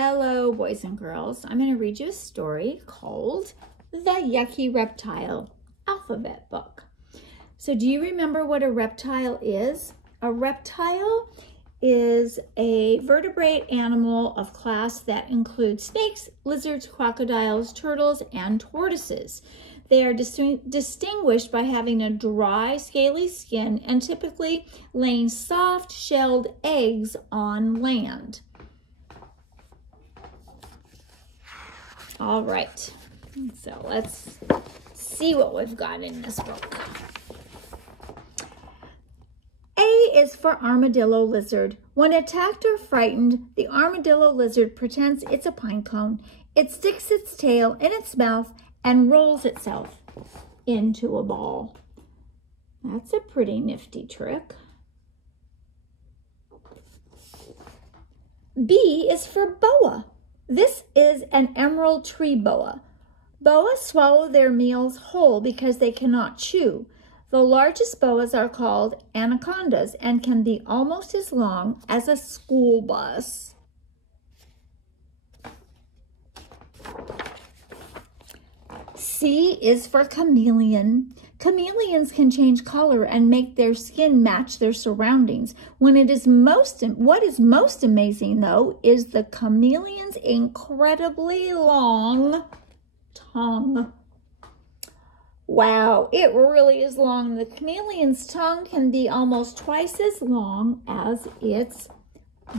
Hello, boys and girls. I'm going to read you a story called The Yucky Reptile Alphabet Book. So do you remember what a reptile is? A reptile is a vertebrate animal of class that includes snakes, lizards, crocodiles, turtles, and tortoises. They are distinguished by having a dry, scaly skin and typically laying soft, shelled eggs on land. All right, so let's see what we've got in this book. A is for armadillo lizard. When attacked or frightened, the armadillo lizard pretends it's a pine cone. It sticks its tail in its mouth and rolls itself into a ball. That's a pretty nifty trick. B is for boa. This is an emerald tree boa. Boas swallow their meals whole because they cannot chew. The largest boas are called anacondas and can be almost as long as a school bus. C is for chameleon. Chameleons can change color and make their skin match their surroundings. What is most amazing, though, is the chameleon's incredibly long tongue. Wow, it really is long. The chameleon's tongue can be almost twice as long as its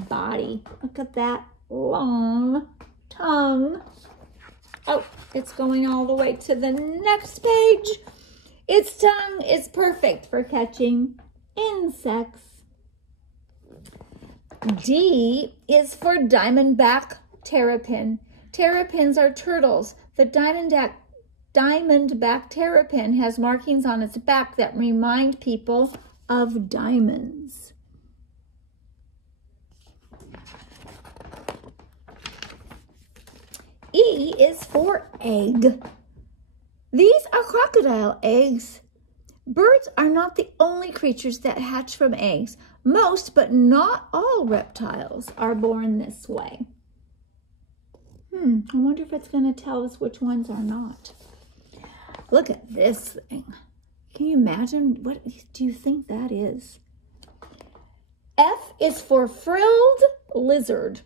body. Look at that long tongue. Oh, it's going all the way to the next page. Its tongue is perfect for catching insects. D is for diamondback terrapin. Terrapins are turtles. The diamondback terrapin has markings on its back that remind people of diamonds. E is for egg. These are crocodile eggs. Birds are not the only creatures that hatch from eggs. Most, but not all reptiles are born this way. I wonder if it's going to tell us which ones are not. Look at this thing. Can you imagine? What do you think that is? F is for frilled lizard.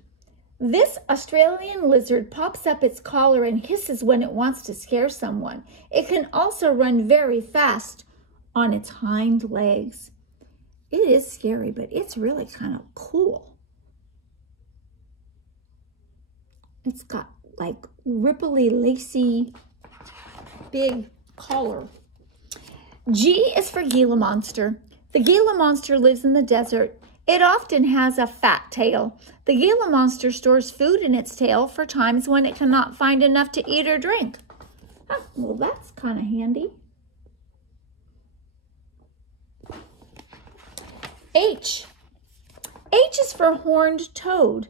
This Australian lizard pops up its collar and hisses when it wants to scare someone. It can also run very fast on its hind legs. It is scary, but it's really kind of cool. It's got like ripply, lacy, big collar. G is for Gila monster. The Gila monster lives in the desert. It often has a fat tail. The Gila monster stores food in its tail for times when it cannot find enough to eat or drink. Oh, well, that's kind of handy. H. H is for horned toad.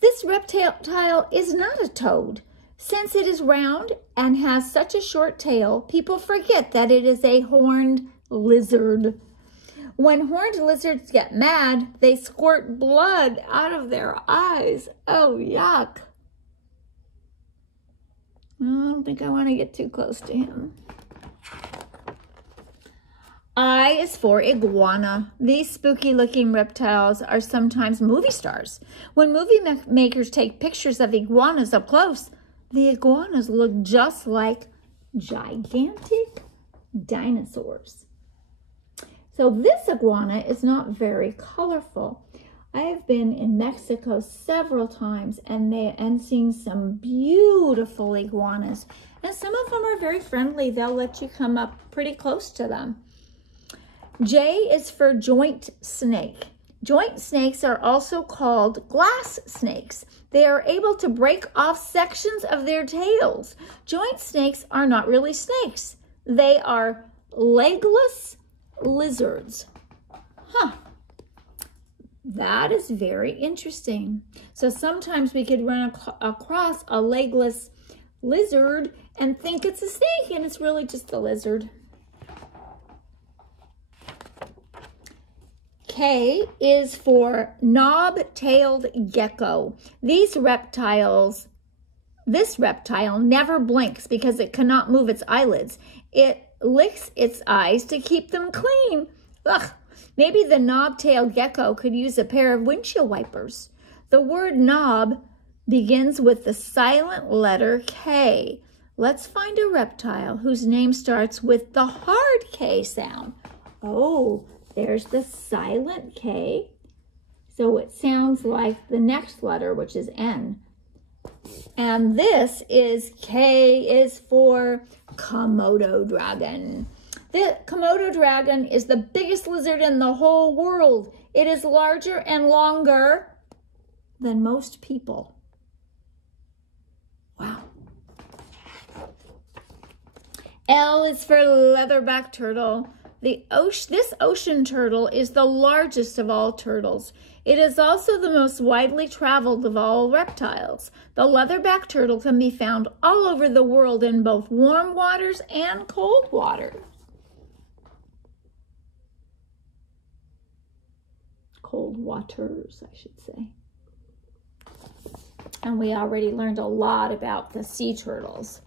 This reptile is not a toad. Since it is round and has such a short tail, people forget that it is a horned lizard. When horned lizards get mad, they squirt blood out of their eyes. Oh, yuck. I don't think I want to get too close to him. I is for iguana. These spooky-looking reptiles are sometimes movie stars. When movie makers take pictures of iguanas up close, the iguanas look just like gigantic dinosaurs. So this iguana is not very colorful. I have been in Mexico several times and seen some beautiful iguanas. And some of them are very friendly. They'll let you come up pretty close to them. J is for joint snake. Joint snakes are also called glass snakes. They are able to break off sections of their tails. Joint snakes are not really snakes. They are legless lizards. That is very interesting. So sometimes we could run across a legless lizard and think it's a snake, and it's really just a lizard. K K is for knob-tailed gecko. This reptile never blinks because it cannot move its eyelids. It licks its eyes to keep them clean. Ugh. Maybe the knob-tailed gecko could use a pair of windshield wipers. The word knob begins with the silent letter K. Let's find a reptile whose name starts with the hard K sound. Oh, there's the silent K. So it sounds like the next letter, which is N. And this is K is for Komodo dragon. The Komodo dragon is the biggest lizard in the whole world. It is larger and longer than most people. Wow. L is for leatherback turtle. This ocean turtle is the largest of all turtles. It is also the most widely traveled of all reptiles. The leatherback turtle can be found all over the world in both warm waters and cold water. Cold waters, I should say. And we already learned a lot about the sea turtles.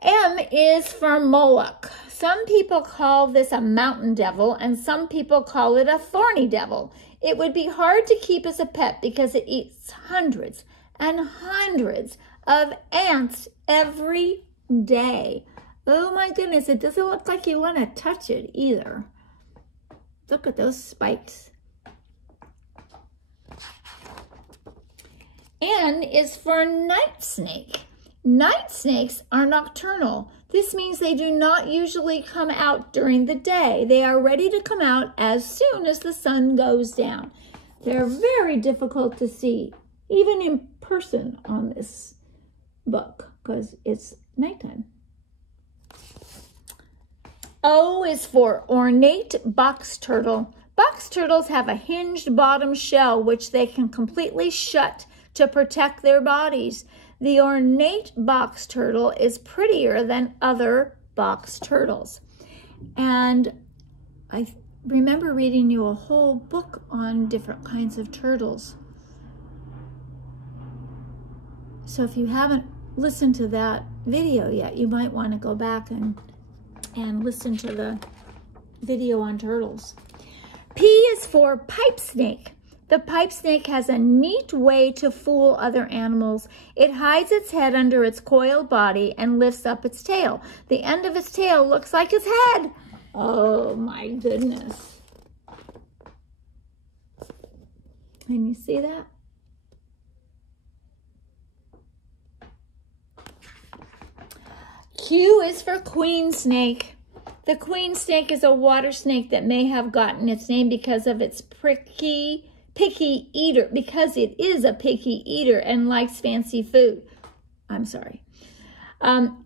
M is for Moloch. Some people call this a mountain devil, and some people call it a thorny devil. It would be hard to keep as a pet because it eats hundreds and hundreds of ants every day. Oh my goodness, it doesn't look like you want to touch it either. Look at those spikes. N is for night snake. Night snakes are nocturnal. This means they do not usually come out during the day. They are ready to come out as soon as the sun goes down. They're very difficult to see, even in person on this book, because it's nighttime. O is for ornate box turtle. Box turtles have a hinged bottom shell which they can completely shut to protect their bodies. The ornate box turtle is prettier than other box turtles. And I remember reading you a whole book on different kinds of turtles. So if you haven't listened to that video yet, you might want to go back and listen to the video on turtles. P is for pipe snake. The pipe snake has a neat way to fool other animals. It hides its head under its coiled body and lifts up its tail. The end of its tail looks like its head. Oh my goodness. Can you see that? Q is for queen snake. The queen snake is a water snake that may have gotten its name because of its picky eater, because it is a picky eater and likes fancy food. I'm sorry.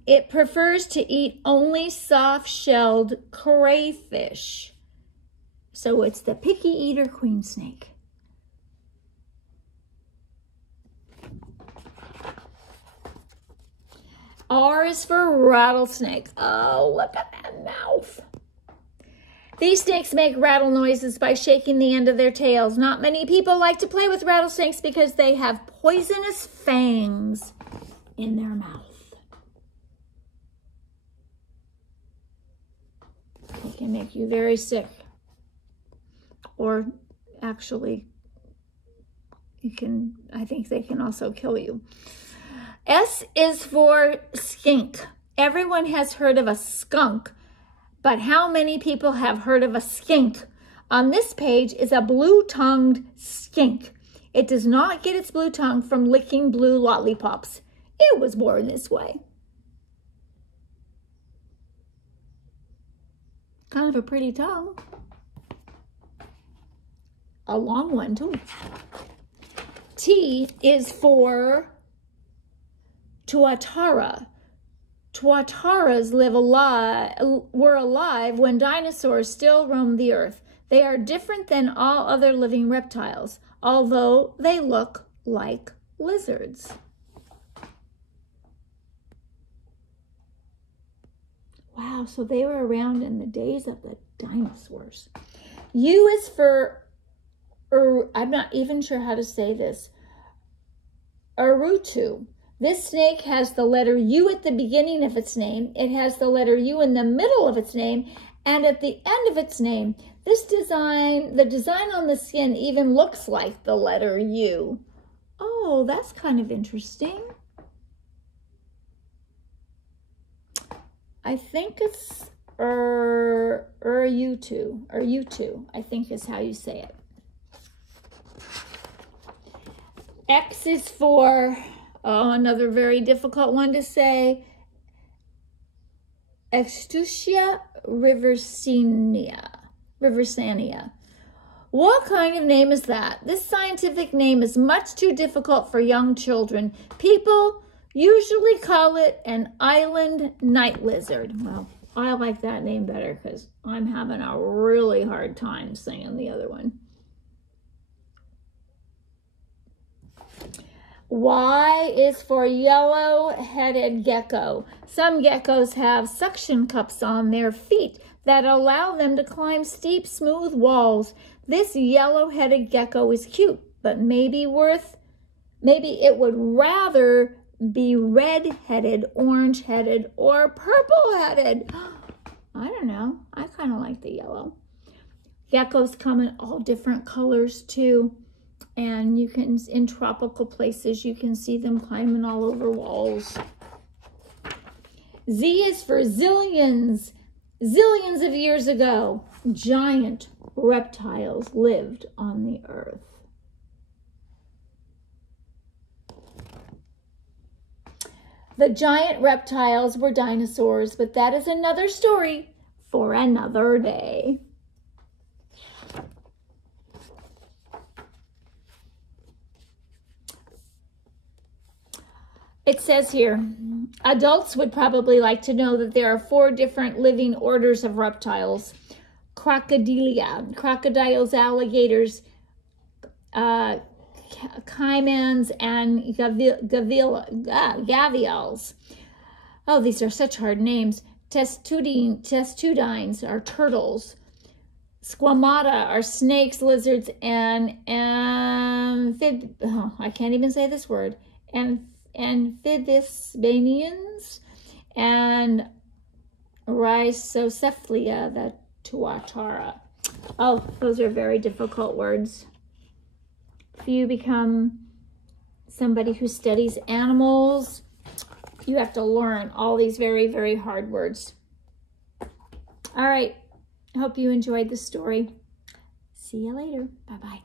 It prefers to eat only soft-shelled crayfish. So it's the picky eater queen snake. R is for rattlesnake. Oh, look at that mouth. These snakes make rattle noises by shaking the end of their tails. Not many people like to play with rattlesnakes because they have poisonous fangs in their mouth. They can make you very sick. Or actually, I think they can also kill you. S is for skink. Everyone has heard of a skunk, but how many people have heard of a skink? On this page is a blue-tongued skink. It does not get its blue tongue from licking blue lollipops. It was born this way. Kind of a pretty tongue. A long one, too. T is for tuatara. Tuataras were alive when dinosaurs still roamed the earth. They are different than all other living reptiles, although they look like lizards. Wow, so they were around in the days of the dinosaurs. U is for, I'm not even sure how to say this, Urutu. This snake has the letter U at the beginning of its name. It has the letter U in the middle of its name and at the end of its name. This design, the design on the skin even looks like the letter U. Oh, that's kind of interesting. I think it's Urutu, I think is how you say it. X is for, oh, another very difficult one to say, Extusia riversania. What kind of name is that? This scientific name is much too difficult for young children. People usually call it an island night lizard. Well, I like that name better because I'm having a really hard time saying the other one. Y is for yellow-headed gecko. Some geckos have suction cups on their feet that allow them to climb steep, smooth walls. This yellow-headed gecko is cute, but maybe it would rather be red-headed, orange-headed, or purple-headed. I don't know. I kind of like the yellow. Geckos come in all different colors too. And you can, in tropical places, you can see them climbing all over walls. Z is for zillions. Zillions of years ago, giant reptiles lived on the earth. The giant reptiles were dinosaurs, but that is another story for another day. It says here, adults would probably like to know that there are 4 different living orders of reptiles. Crocodilia, crocodiles, alligators, caimans, and gavials. Oh, these are such hard names. Testudines are turtles. Squamata are snakes, lizards, and I can't even say this word. Amphibians, and Rhizocephalia, the tuatara. Oh, those are very difficult words. If you become somebody who studies animals, you have to learn all these very, very hard words. All right. I hope you enjoyed the story. See you later. Bye-bye.